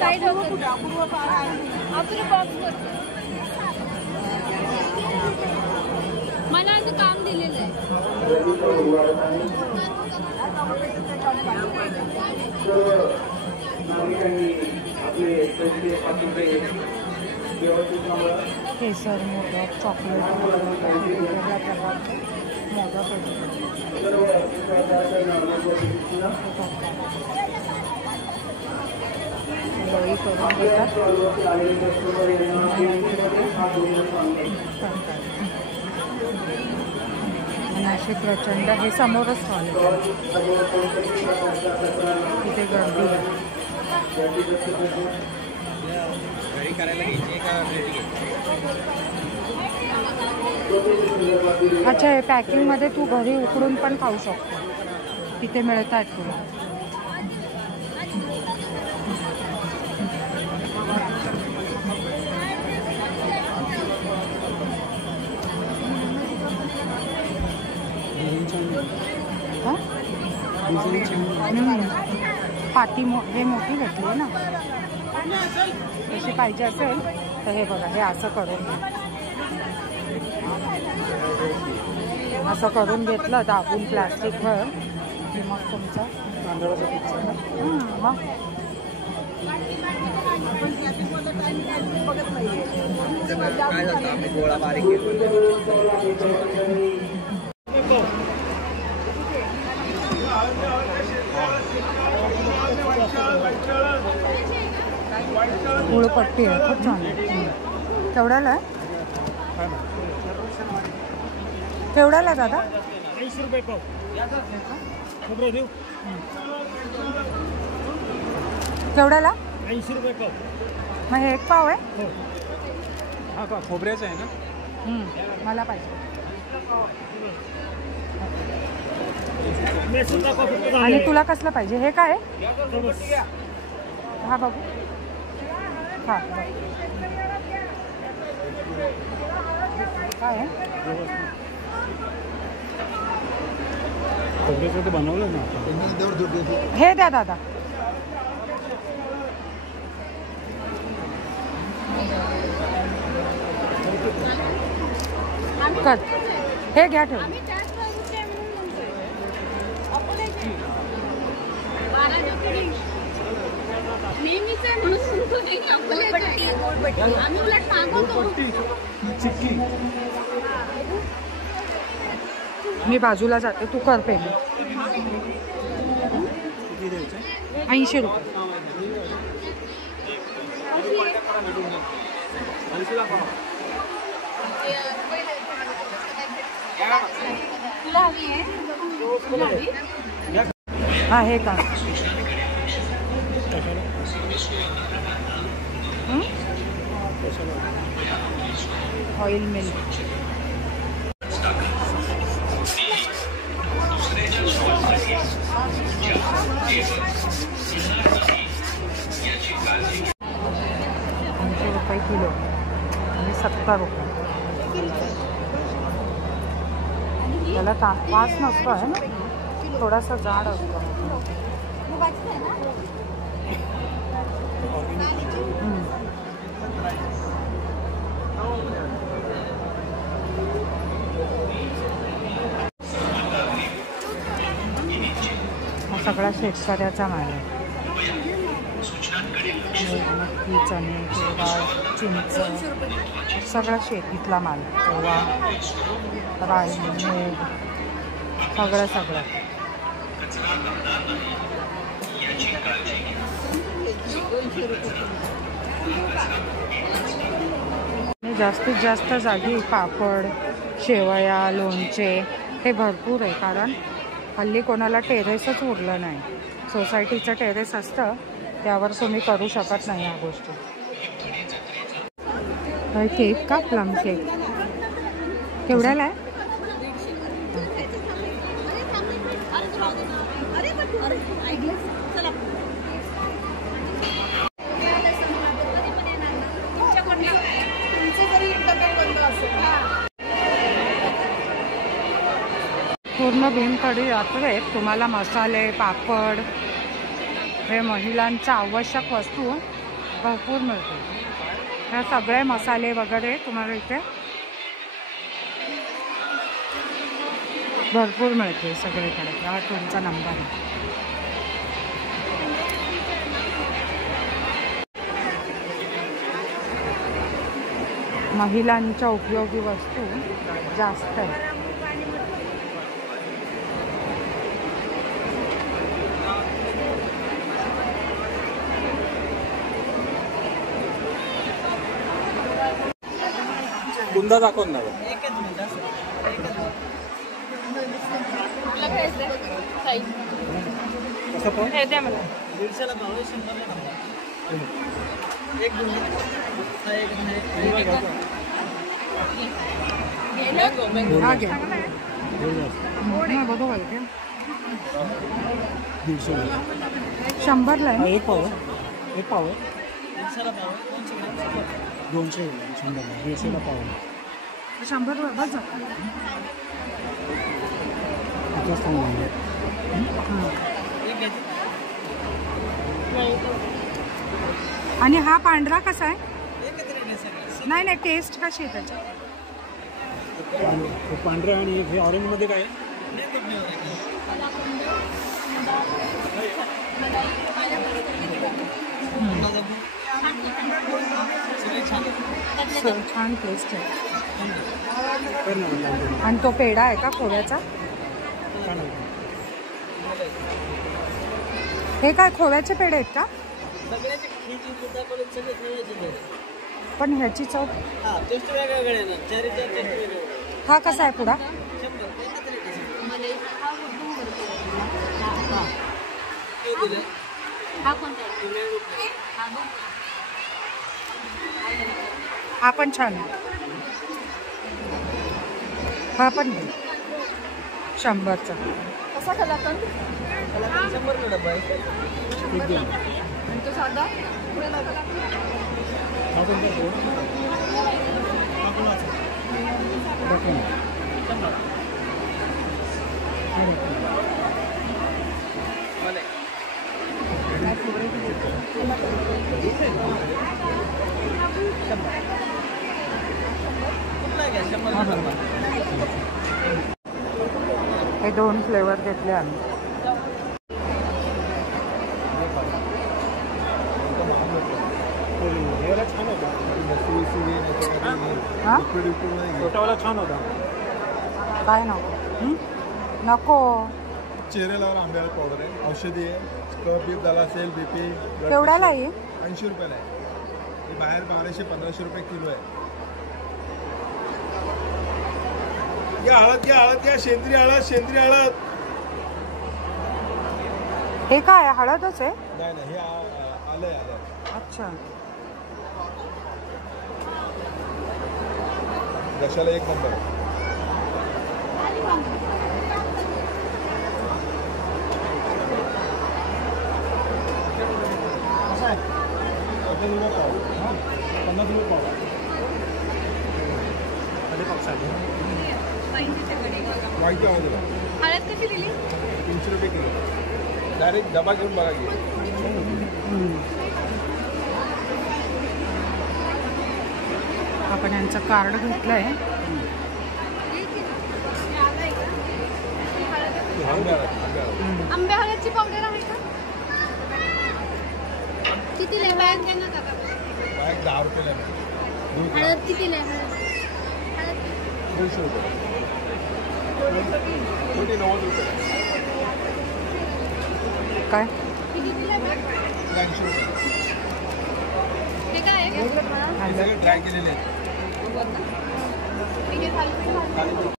Side मला आता काम दिलेलं आहे. केसर मोदक, चॉकलेट वेगवेगळ्या प्रकारचे मोदक लोई करून देतात. असे प्रचंड हे समोरच स्टॉल तिथे गर्दी आहे. अच्छा, हे पॅकिंगमध्ये तू घरी उकडून पण खाऊ शकतो. तिथे मिळतात तुला. पाटी हे मोठी घेतली ना, तशी पाहिजे असेल तर हे बघा, हे असं करून असं करून घेतलं दाबून प्लास्टिकवर की मग तुमचा तांदळाचा पिझ्झा. मग गुळपट्टी आहे, खूप छान आहे. केवढ्याला आहे? केवढ्याला दादा? 80 रुपये पाव. केवढ्याला? 80 रुपये पाव. मग हे एक पाव आहे? हो. हा का खोबऱ्याचं आहे ना? मला पाहिजे. आणि तुला कसलं पाहिजे? हे काय? हा बघू. हा काय आहे? खोबऱ्याचं ते बनवलं ना. हे द्या दादा. कर, हे घ्या ठेव. मी बाजूला जाते, तू कर पेमेंट. 80 रुपये. हा, हे का? Oil milk. ₹80 किलो आणि 70 रुपये. त्याला वास नसतो आहे ना, थोडासा जाड असतो. हा सगळा शेतकऱ्याचा माल आहे. मटकी, चणे, डाळ, चिंच, सगळा शेतीतला माल. ओवा, राई, मूग, सगळं. जास्तीत जास्त जागी पापड, शेवया, लोणचे हे भरपूर आहे. कारण हल्ली कोणाला टेरेसच उरलं नाही. सोसायटीचं टेरेस असतं त्यावर तुम्ही करू शकत नाही ह्या गोष्टी. केक का? प्लम केक केवढ्याला आहे? पूर्ण भीमथडी यात्रेत तुम्हाला मसाले, पापड हे महिलांच्या आवश्यक वस्तू भरपूर मिळते. हे सगळे मसाले वगैरे तुम्हाला इथे भरपूर मिळते सगळीकडे. हा तुमचा नंबर आहे. महिलांच्या उपयोगी वस्तू जास्त आहे. कुंदा दाखवून ना कसं पण हा घ्या. बरोबर आहे. 100ला आहे. एक पाव आहे. एक पाव आहे. 200 100 150ला पाव आहे. 100 बस आणि हा पांढरा कसा आहे? नाही नाही, टेस्ट कशी आहे त्याची? पांढऱ्या आणि हे ऑरेंज मध्ये काय छान टेस्ट आहे. आणि तो पेढा आहे का खोव्याचा? हे काय खोव्याचे पेढे आहेत का? पण ह्याची चव हा कसा आहे पुढा? हा पण छान आहे. हा पण 100चा. कसा खाला पण? 100 डब्बा आहे. आणि तो साधा पुढे लागला. हे 2 फ्लेवर घेतले आम्ही. छान होता. हा छोटावाला छान होता. काय नको? नको. चेहरे लावून आंब्याला पावडर आहे. औषधी आहे. कफ बीप झाला असेल बीपी केवढ्याला आहे? 80 रुपयाला आहे. हे बाहेर 1200-1500 रुपये किलो आहे. घ्या हळद, घ्या हळद, घ्या सेंद्रिय हळद, सेंद्रिय हळद. हे काय हळदच आहे? नाही नाही, हे आलंय आलंय. अच्छा. घशाला एक नंबर आहे. कसं आहे? 50 रुपये पाव. 50 रुपये पाव. वाईट हळद हळद कशी दिली? 300 रुपये किलो. डायरेक्ट डबा घेऊन बघा की. आपण यांचं कार्ड घेतलंय. आंब्या हळदची पावडर आहे का? किती लय बॅग द्या ना काका. बाहेर 10 रुपयाला आहे. हळद किती लय हळद? 200 रुपये. 90 रुपये. काय? किती दिले बॅग? 80 रुपये. हे काय आहे? हे सगळे ड्राय केलेले आहेत. ठीक आहे, खाली